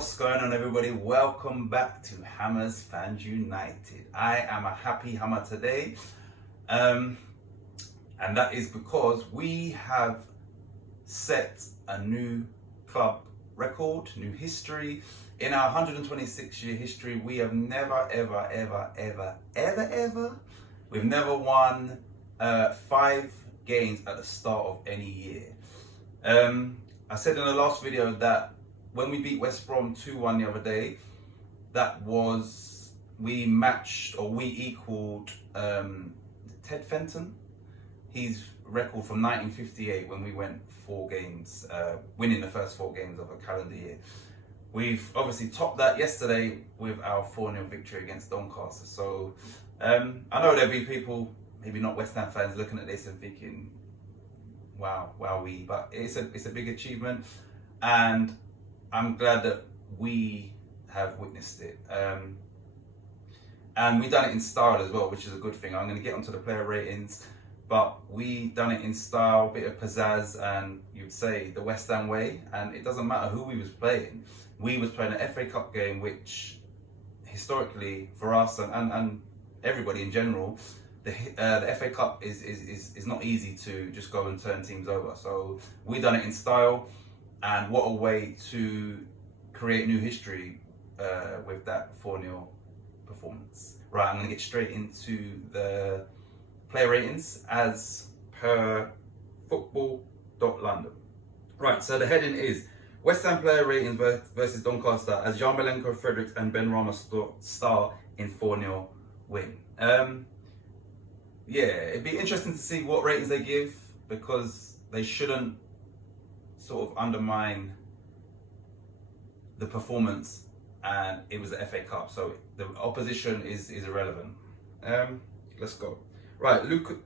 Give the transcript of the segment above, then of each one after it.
What's going on, everybody? Welcome back to Hammers Fans United. I am a happy hammer today, and that is because we have set a new club record, new history. In our 126-year history, we have never, we've never won 5 games at the start of any year. I said in the last video that when we beat West Brom 2-1 the other day, that was, we matched or we equaled Ted Fenton, his record from 1958 when we went 4 games, winning the first 4 games of a calendar year. We've obviously topped that yesterday with our 4-0 victory against Doncaster. So I know there'll be people, maybe not West Ham fans, looking at this and thinking, wow, wowee, but it's a big achievement, and I'm glad that we have witnessed it. And we've done it in style as well, which is a good thing. I'm going to get onto the player ratings, but we done it in style, bit of pizzazz, and you'd say the West Ham way. And it doesn't matter who we was playing. We was playing an FA Cup game, which historically for us and everybody in general, the FA Cup is not easy to just go and turn teams over. So we done it in style. And what a way to create new history with that 4-0 performance. Right, I'm going to get straight into the player ratings as per football.london. Right, so the heading is West Ham player ratings versus Doncaster as Yamalenko, Fredericks and Ben Rama star in 4-0 win. Yeah, it'd be interesting to see what ratings they give, because they shouldn't sort of undermine the performance, and it was the FA Cup, so the opposition is irrelevant. Let's go. Right, Lucas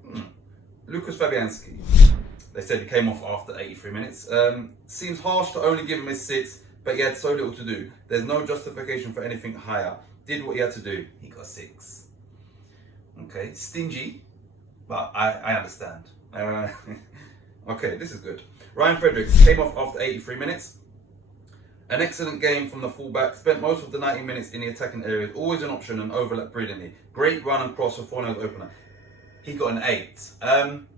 Fabianski. They said he came off after 83 minutes. Seems harsh to only give him his 6, but he had so little to do. There's no justification for anything higher. Did what he had to do. He got 6. Okay, stingy, but I understand. Okay, this is good. Ryan Fredericks came off after 83 minutes. An excellent game from the fullback. Spent most of the 90 minutes in the attacking areas. Always an option and overlapped brilliantly. Great run and cross for 4-0 opener. He got an 8. I'm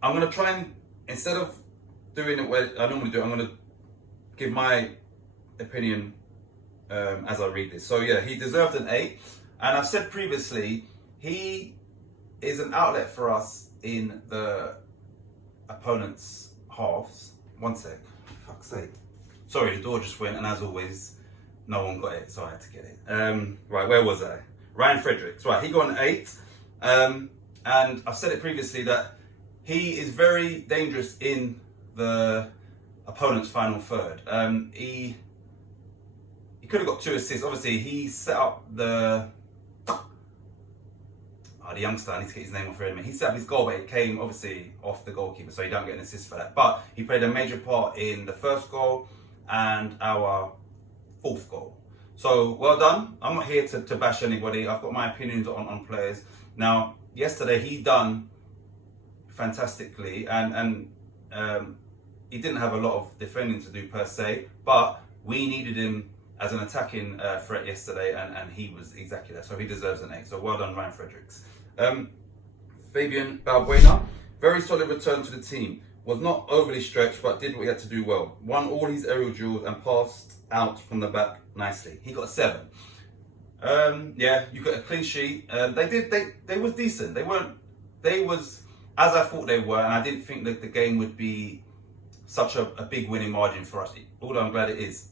going to try and, instead of doing it where I normally do, I'm going to give my opinion as I read this. So yeah, he deserved an 8. And I've said previously, he is an outlet for us in the opponent's halves. One sec, fuck's sake. Sorry, the door just went, and as always, no one got it, so I had to get it. Right, where was I? Ryan Fredericks. Right, he got an 8. And I've said it previously that he is very dangerous in the opponent's final third. He could have got 2 assists. Obviously, he set up the youngster, I need to get his name off here in a minute. He set up his goal, but it came obviously off the goalkeeper, so he don't get an assist for that. But he played a major part in the first goal and our 4th goal. So well done. I'm not here to bash anybody. I've got my opinions on players. Now, yesterday he done fantastically, and he didn't have a lot of defending to do per se, but we needed him as an attacking threat yesterday, and he was exactly that. So he deserves an 8. So well done, Ryan Fredericks. Fabian Balbuena, very solid return to the team. Was not overly stretched, but did what he had to do well. Won all his aerial duels and passed out from the back nicely. He got a 7. Yeah, you got a clean sheet. They was decent. They was as I thought they were, and I didn't think that the game would be such a big winning margin for us. Although I'm glad it is.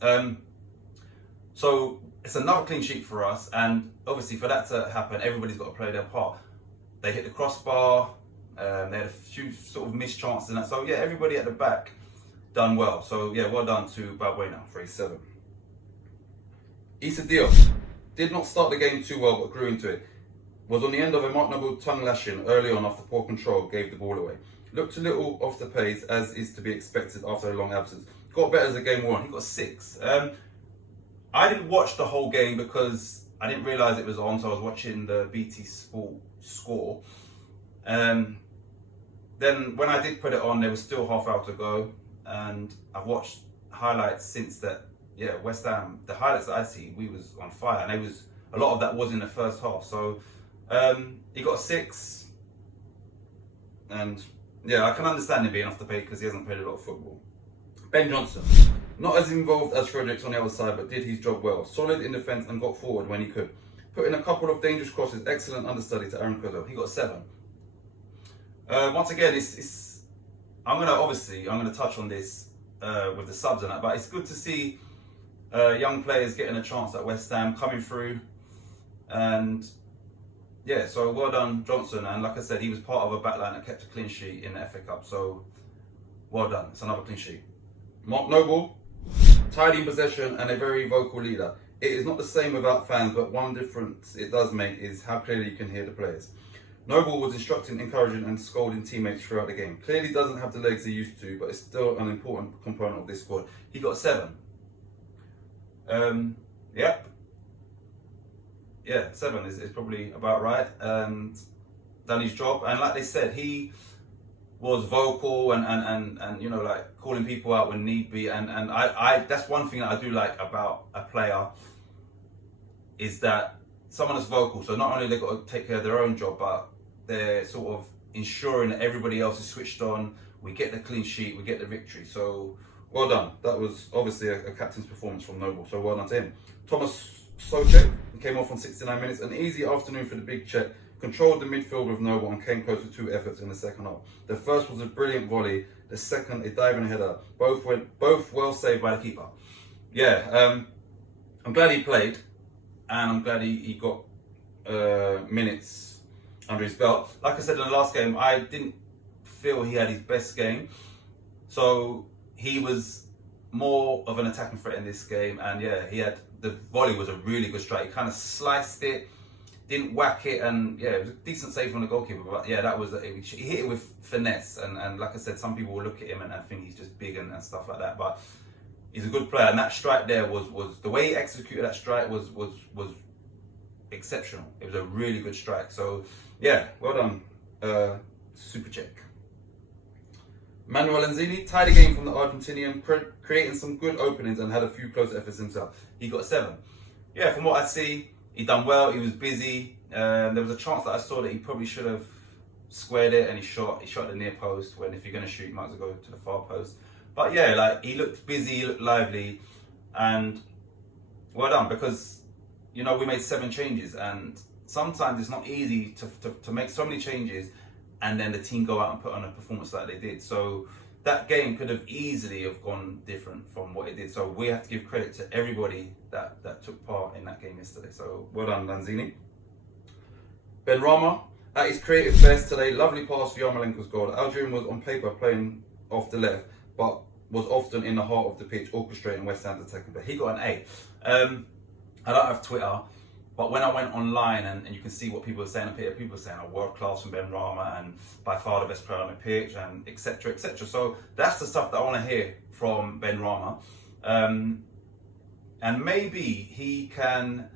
So it's another clean sheet for us, and obviously for that to happen, everybody's got to play their part. They hit the crossbar, they had a few sort of missed chances and that. So yeah, everybody at the back done well. So yeah, well done to Balbuena for a 7. Issa Diop did not start the game too well, but grew into it. Was on the end of a Mark Noble tongue lashing early on after poor control, gave the ball away. Looked a little off the pace, as is to be expected after a long absence. Got better as the game wore on. He got 6. I didn't watch the whole game because I didn't realise it was on, so I was watching the BT Sport score. Then when I did put it on, there was still half hour to go, and I've watched highlights since that. Yeah, West Ham. The highlights that I see, we was on fire, and a lot of that was in the first half. So he got a 6, and yeah, I can understand him being off the page because he hasn't played a lot of football. Ben Johnson, not as involved as Fredericks on the other side, but did his job well. Solid in defence and got forward when he could. Put in a couple of dangerous crosses. Excellent understudy to Aaron Kozo. He got a 7. Once again, I'm gonna touch on this with the subs and that, but it's good to see young players getting a chance at West Ham coming through, and yeah, so well done Johnson. And like I said, he was part of a backline that kept a clean sheet in the FA Cup, so well done. It's another clean sheet. Mark Noble, tidy in possession and a very vocal leader. It is not the same without fans, but one difference it does make is how clearly you can hear the players. Noble was instructing, encouraging and scolding teammates throughout the game. Clearly doesn't have the legs he used to, but it's still an important component of this squad. He got a 7. Yep. Yeah, 7 is probably about right. Done his job, and like they said, he was vocal and you know, like calling people out when need be, and I that's one thing that I do like about a player, is that someone that's vocal. So not only they've got to take care of their own job, but they're sort of ensuring that everybody else is switched on. We get the clean sheet, we get the victory. So well done. That was obviously a captain's performance from Noble, so well done to him. Thomas Soucek came off on 69 minutes. An easy afternoon for the big Czech. Controlled the midfield with Noble and came close to 2 efforts in the second half. The first was a brilliant volley. The second, a diving header. Both well saved by the keeper. Yeah, I'm glad he played, and I'm glad he got minutes under his belt. Like I said in the last game, I didn't feel he had his best game. So he was more of an attacking threat in this game, and yeah, the volley was a really good strike. He kind of sliced it, didn't whack it, and yeah, it was a decent save from the goalkeeper. But yeah, he hit it with finesse, and like I said, some people will look at him and think he's just big and stuff like that, but he's a good player. And that strike there was the way he executed that strike was exceptional. It was a really good strike. So yeah, well done, Super Czech. Manuel Lanzini, tied the game from the Argentinian, creating some good openings and had a few close efforts himself. He got a 7. Yeah, from what I see, he done well. He was busy. There was a chance that I saw that he probably should have squared it, and he shot the near post, when if you're going to shoot, you might as well go to the far post. But yeah, like, he looked busy, he looked lively, and well done, because, you know, we made 7 changes, and sometimes it's not easy to make so many changes and then the team go out and put on a performance like they did. So that game could have easily have gone different from what it did. So we have to give credit to everybody that took part in that game yesterday. So well done, Lanzini. Ben Rama, at his creative best today, lovely pass for Yamalenko's goal. Algerian was on paper playing off the left, but was often in the heart of the pitch, orchestrating West Ham's attacking play. He got an A. I don't have Twitter, but when I went online and you can see what people are saying, people are saying, world class from Ben Rama and by far the best player on the pitch, and etc. etc. So that's the stuff that I want to hear from Ben Rama. And maybe he can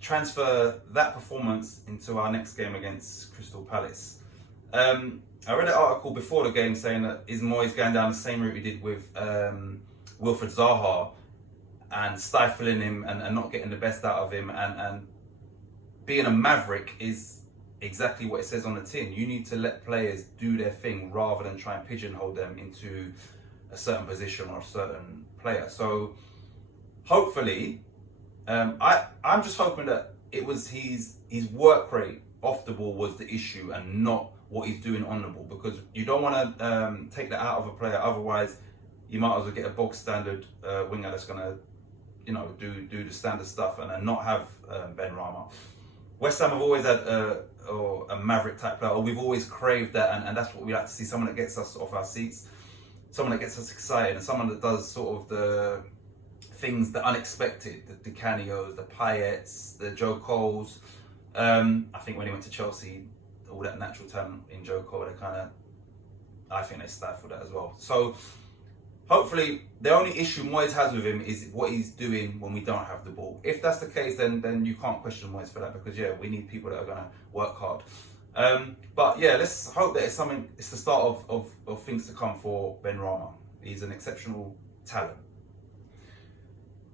transfer that performance into our next game against Crystal Palace. I read an article before the game saying that is Moyes going down the same route he did with Wilfred Zaha, and stifling him and not getting the best out of him, and being a maverick is exactly what it says on the tin. You need to let players do their thing rather than try and pigeonhole them into a certain position or a certain player. So hopefully, I'm just hoping that it was his work rate off the ball was the issue and not what he's doing on the ball, because you don't want to take that out of a player. Otherwise, you might as well get a bog standard winger that's going to, you know, do the standard stuff and then not have Ben Rama. West Ham have always had a maverick type player, or we've always craved that, and that's what we like to see. Someone that gets us off our seats, someone that gets us excited, and someone that does sort of the things, the unexpected, the Di Canios, the Payets, the Joe Coles. I think when he went to Chelsea, all that natural talent in Joe Cole, I think they stifled that as well. So hopefully, the only issue Moyes has with him is what he's doing when we don't have the ball. If that's the case, then you can't question Moyes for that, because yeah, we need people that are going to work hard. But yeah, let's hope that it's the start of things to come for Ben Rama. He's an exceptional talent.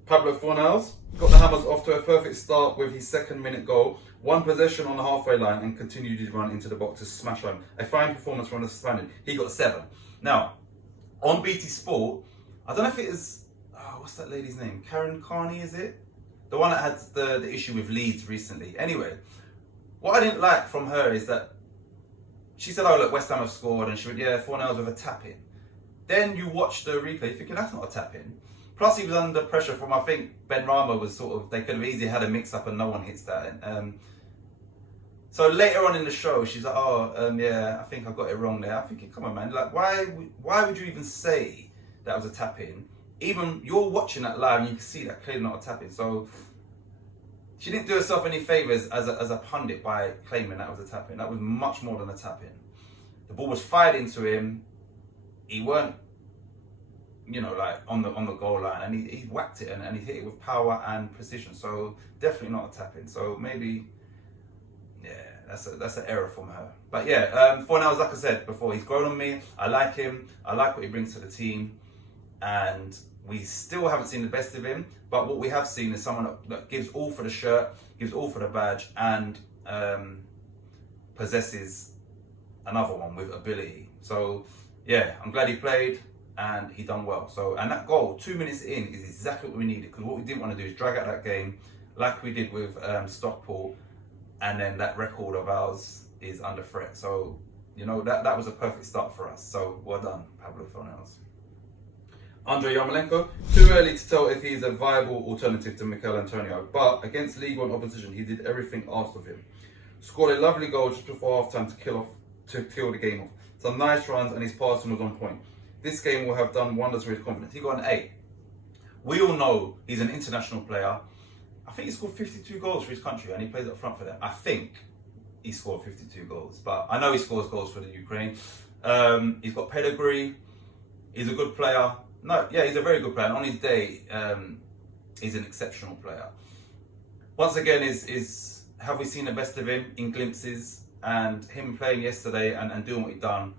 Pablo Fornals got the Hammers off to a perfect start with his second-minute goal, one possession on the halfway line and continued his run into the box to smash home. A fine performance from the Spaniard. He got 7. Now, on BT Sport, I don't know if it is, what's that lady's name? Karen Carney, is it? The one that had the issue with Leeds recently. Anyway, what I didn't like from her is that she said, oh look, West Ham have scored, and she went, yeah, Fornals with a tap-in. Then you watch the replay thinking, that's not a tap-in. Plus he was under pressure from, I think, Ben Rama was sort of, they could have easily had a mix-up and no one hits that. So later on in the show, she's like, yeah, I think I got it wrong there. I'm thinking, come on, man, like, why would you even say that was a tap-in? Even you're watching that live and you can see that clearly not a tap-in. So she didn't do herself any favours as a pundit by claiming that was a tap-in. That was much more than a tap-in. The ball was fired into him. He weren't, like on the goal line, and he whacked it and he hit it with power and precision. So definitely not a tap-in. So maybe, yeah, that's an error from her. But yeah, Fornals, like I said before, he's grown on me. I like him. I like what he brings to the team, and we still haven't seen the best of him. But what we have seen is someone that gives all for the shirt, gives all for the badge, and possesses another one with ability. So yeah, I'm glad he played. And he done well. So, and that goal, 2 minutes in, is exactly what we needed. Because what we didn't want to do is drag out that game like we did with Stockport, and then that record of ours is under threat. So, that was a perfect start for us. So, well done, Pablo Fornals. Andre Yamalenko, too early to tell if he's a viable alternative to Mikel Antonio, but against League One opposition, he did everything asked of him. Scored a lovely goal just before half-time to kill the game off. Some nice runs, and his passing was on point. This game will have done wonders for his confidence. He got an 8. We all know he's an international player. I think he scored 52 goals for his country and he plays up front for them. I think he scored 52 goals, but I know he scores goals for the Ukraine. He's got pedigree. He's a good player. He's a very good player. And on his day, he's an exceptional player. Once again, have we seen the best of him in glimpses? And him playing yesterday and doing what he done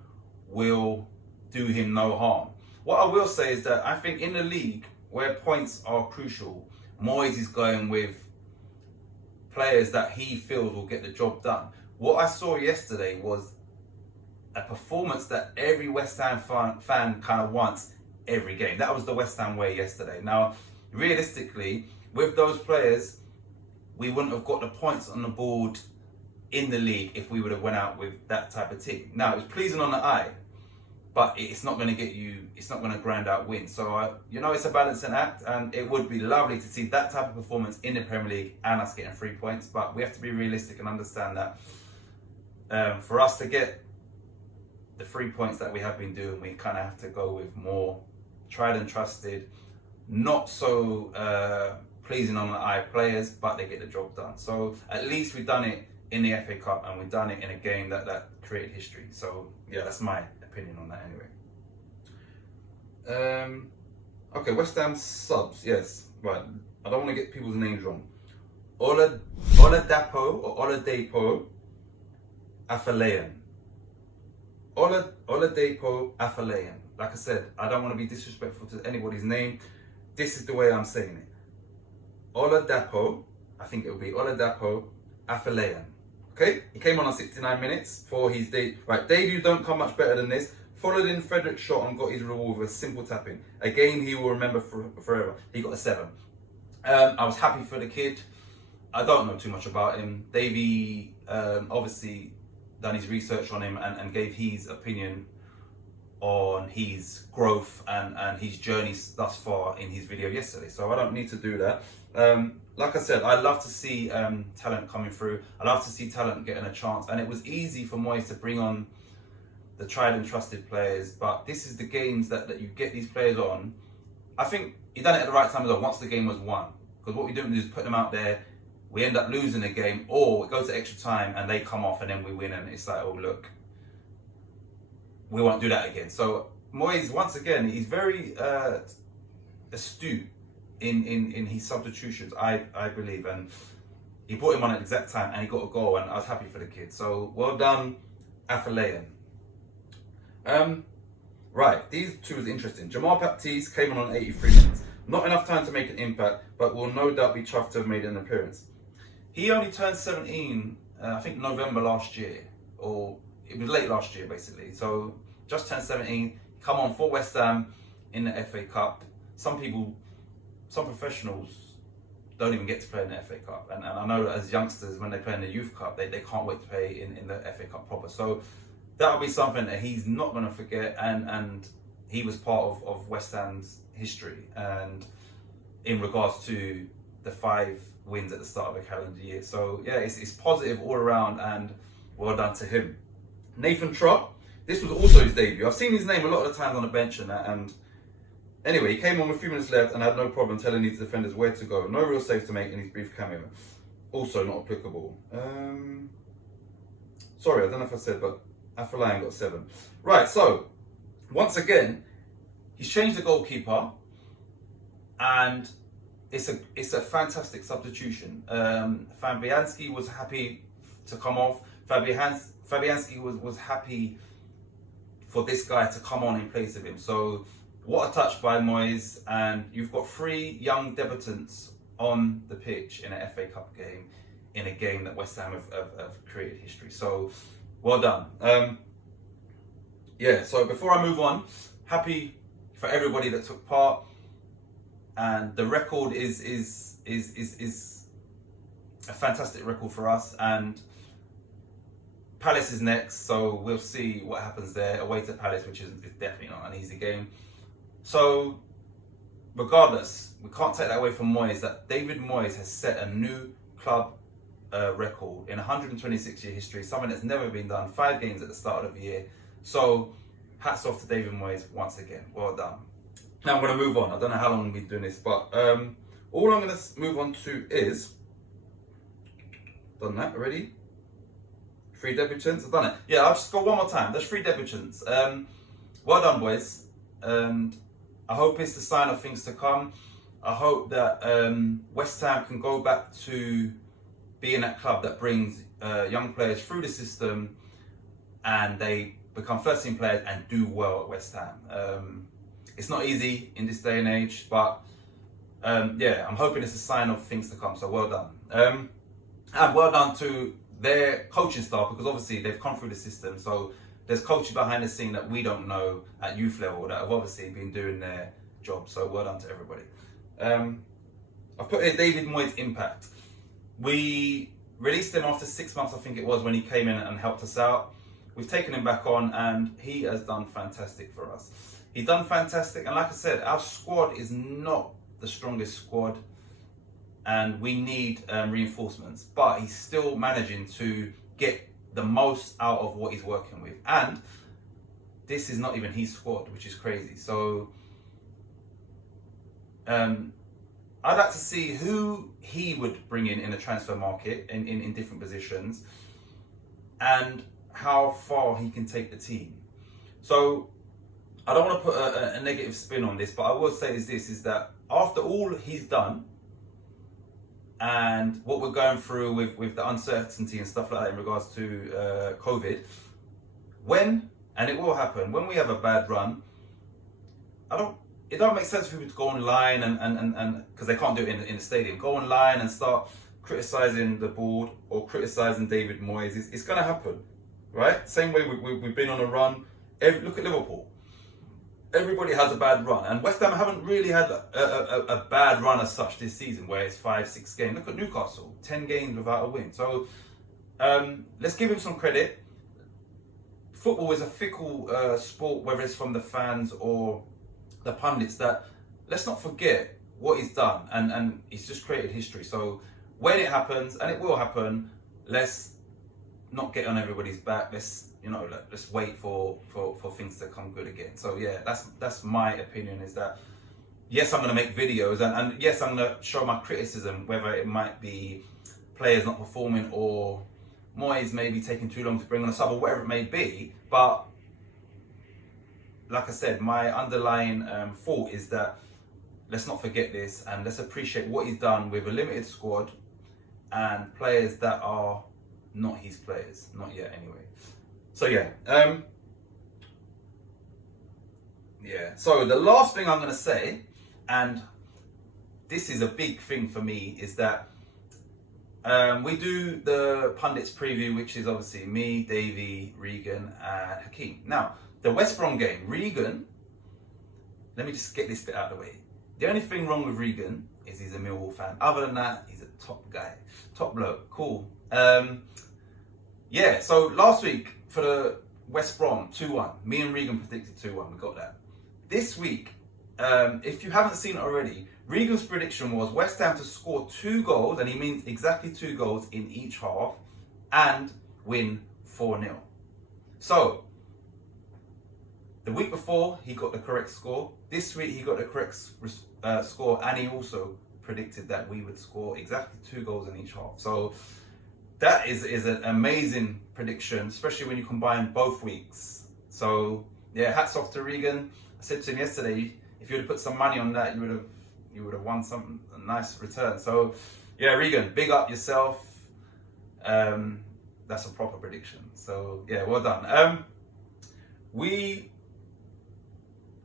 will do him no harm. What I will say is that I think in the league, where points are crucial, Moyes is going with players that he feels will get the job done. What I saw yesterday was a performance that every West Ham fan kind of wants every game. That was the West Ham way yesterday. Now, realistically, with those players, we wouldn't have got the points on the board in the league if we would have went out with that type of team. Now, it was pleasing on the eye, but it's not going to get you, it's not going to grind out wins. So, it's a balancing act, and it would be lovely to see that type of performance in the Premier League and us getting 3 points. But we have to be realistic and understand that for us to get the 3 points that we have been doing, we kind of have to go with more tried and trusted, not so pleasing on the eye players, but they get the job done. So at least we've done it in the FA Cup, and we've done it in a game that created history. So yeah, that's my opinion on that anyway. Okay, West Ham subs, yes. Right, I don't want to get people's names wrong. Oladapo or Oladapo Afolayan. Oladapo Afolayan. Like I said, I don't want to be disrespectful to anybody's name. This is the way I'm saying it. Oladapo, I think it will be Oladapo Afolayan. Okay, he came on 69 minutes for his debut. Don't come much better than this. Followed in Frederick's shot and got his reward with a simple tapping. A game he will remember forever. He got a 7. I was happy for the kid. I don't know too much about him. Davey obviously done his research on him and gave his opinion on his growth and his journey thus far in his video yesterday. So I don't need to do that. Like I said, I love to see talent coming through. I love to see talent getting a chance. And it was easy for Moyes to bring on the tried and trusted players. But this is the games that you get these players on. I think he done it at the right time as well, once the game was won. Because what we don't do is put them out there, we end up losing the game, or it goes to extra time and they come off and then we win, and it's like, oh look, we won't do that again. So Moyes, once again, he's very astute in his substitutions, I believe, and he brought him on at the exact time and he got a goal, and I was happy for the kid. So well done, Afolayan. Right, these two was interesting. Jamal Baptiste came on 83 minutes. Not enough time to make an impact, but will no doubt be chuffed to have made an appearance. He only turned 17, I think November last year, or it was late last year basically. So just turned 17, come on for West Ham in the FA Cup. Some professionals don't even get to play in the FA Cup. And I know that as youngsters, when they play in the Youth Cup, they can't wait to play in the FA Cup proper. So that'll be something that he's not going to forget. And he was part of West Ham's history. And in regards to the 5 wins at the start of the calendar year. So yeah, it's positive all around, and well done to him. Nathan Trott, this was also his debut. I've seen his name a lot of the times on the bench and that, and anyway, he came on with a few minutes left and had no problem telling these defenders where to go. No real save to make in his brief cameo. Also not applicable. Sorry, I don't know if I said, but Afolayan got 7. Right, so once again, he's changed the goalkeeper, and it's a fantastic substitution. Fabianski was happy to come off. Fabianski was happy for this guy to come on in place of him. So what a touch by Moyes, and you've got 3 young debutants on the pitch in an FA Cup game, in a game that West Ham have created history. So well done. Yeah, so before I move on, happy for everybody that took part. And the record is a fantastic record for us. And Palace is next, so we'll see what happens there. Away to Palace, which is definitely not an easy game. So, regardless, we can't take that away from Moyes, that David Moyes has set a new club record in 126-year history, something that's never been done. 5 games at the start of the year. So, hats off to David Moyes once again. Well done. Now I'm going to move on. I don't know how long we've been doing this, but all I'm going to move on to is, done that already. 3 debutants, I've done it. Yeah, I'll just go one more time. There's 3 debutants. Well done, boys. And I hope it's the sign of things to come. I hope that West Ham can go back to being that club that brings young players through the system, and they become first-team players and do well at West Ham. It's not easy in this day and age, but yeah, I'm hoping it's a sign of things to come. So well done. And well done to their coaching staff, because obviously they've come through the system. So there's coaches behind the scene that we don't know at youth level that have obviously been doing their job. So well done to everybody. I've put here David Moyes' impact. We released him after 6 months, I think it was, when he came in and helped us out. We've taken him back on, and he has done fantastic for us. He's done fantastic, and like I said, our squad is not the strongest squad, and we need reinforcements, but he's still managing to get the most out of what he's working with. And this is not even his squad, which is crazy. So I'd like to see who he would bring in the transfer market in different positions, and how far he can take the team. So I don't want to put a negative spin on this, but I will say is that after all he's done, and what we're going through with the uncertainty and stuff like that in regards to COVID, and it will happen, when we have a bad run, it don't make sense for people to go online and because they can't do it in the stadium, go online and start criticising the board or criticising David Moyes. It's going to happen, right? Same way we've been on a run. Look at Liverpool. Everybody has a bad run, and West Ham haven't really had a bad run as such this season, where it's 5-6 games. Look at Newcastle, 10 games without a win. So let's give him some credit. Football is a fickle sport, whether it's from the fans or the pundits. That let's not forget what he's done, and he's just created history. So when it happens, and it will happen, let's not get on everybody's back. Let's wait for things to come good again. So yeah, that's my opinion, is that yes, I'm going to make videos, and yes, I'm going to show my criticism, whether it might be players not performing or Moyes maybe taking too long to bring on a sub or whatever it may be. But like I said, my underlying thought is that let's not forget this, and let's appreciate what he's done with a limited squad and players that are not his players, not yet anyway. So yeah, Yeah. So the last thing I'm going to say, and this is a big thing for me, is that we do the pundits preview, which is obviously me, Davey, Regan, and Hakeem. Now, the West Brom game, Regan, let me just get this bit out of the way. The only thing wrong with Regan is he's a Millwall fan. Other than that, he's a top guy, top bloke, cool. Yeah, so last week for the West Brom, 2-1. Me and Regan predicted 2-1, we got that. This week, if you haven't seen it already, Regan's prediction was West Ham to score 2 goals, and he means exactly 2 goals in each half, and win 4-0. So, the week before, he got the correct score. This week, he got the correct score, and he also predicted that we would score exactly 2 goals in each half. So, that is an amazing prediction, especially when you combine both weeks. So, yeah, hats off to Regan. I said to him yesterday, if you would have put some money on that, you would have won a nice return. So, yeah, Regan, big up yourself. That's a proper prediction. So, yeah, well done. We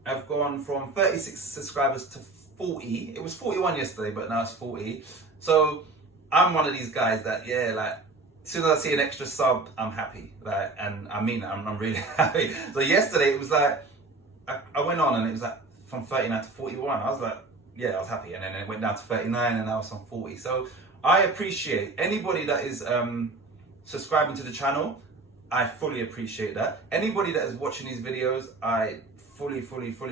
have gone from 36 subscribers to 40. It was 41 yesterday, but now it's 40. So, I'm one of these guys that, yeah, like, as soon as I see an extra sub, I'm happy. Like, and I mean, I'm really happy. So yesterday, it was like, I went on and it was like from 39 to 41. I was like, yeah, I was happy. And then it went down to 39 and now it's on 40. So I appreciate anybody that is subscribing to the channel. I fully appreciate that. Anybody that is watching these videos, I fully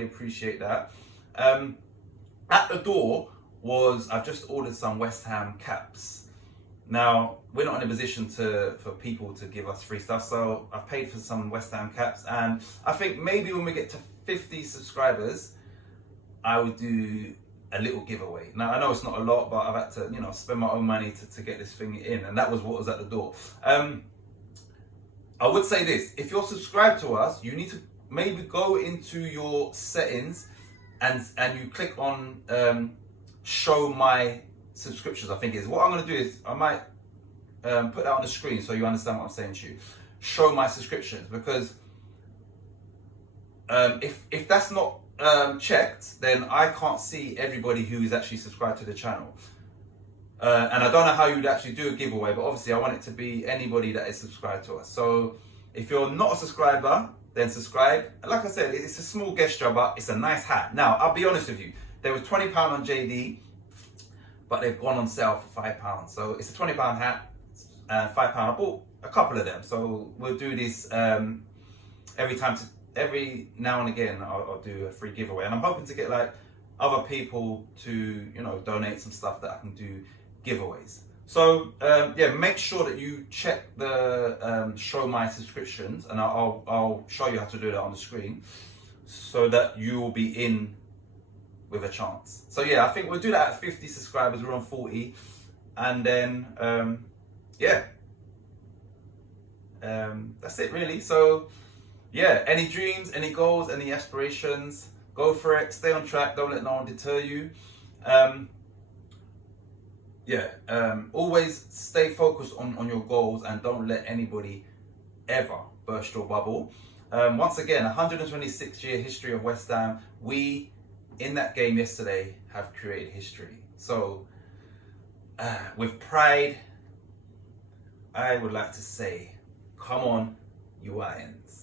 appreciate that. At the door I've just ordered some West Ham caps. Now, we're not in a position for people to give us free stuff, so I've paid for some West Ham caps, and I think maybe when we get to 50 subscribers, I would do a little giveaway. Now, I know it's not a lot, but I've had to, spend my own money to get this thing in, and that was what was at the door. I would say this, if you're subscribed to us, you need to maybe go into your settings and you click on show my subscriptions, I think is. What I'm going to do is I might put that on the screen so you understand what I'm saying to you. Show my subscriptions, because if that's not checked, then I can't see everybody who is actually subscribed to the channel. And I don't know how you'd actually do a giveaway, but obviously I want it to be anybody that is subscribed to us. So if you're not a subscriber, then subscribe. Like I said, it's a small gesture, but it's a nice hat. Now, I'll be honest with you. There was £20 on JD, but they've gone on sale for £5. So it's a £20 hat, £5. I bought a couple of them. So we'll do this every now and again. I'll do a free giveaway, and I'm hoping to get like other people to donate some stuff that I can do giveaways. So yeah, make sure that you check the show my subscriptions, and I'll show you how to do that on the screen, so that you will be in with a chance. So yeah, I think we'll do that at 50 subscribers. We're on 40, and then yeah, that's it really. So yeah, any dreams, any goals, any aspirations, go for it. Stay on track. Don't let no one deter you. Always stay focused on your goals, and don't let anybody ever burst your bubble. Once again, 126-year history of West Ham. We, in that game yesterday, have created history. So, with pride, I would like to say, come on, you Lions.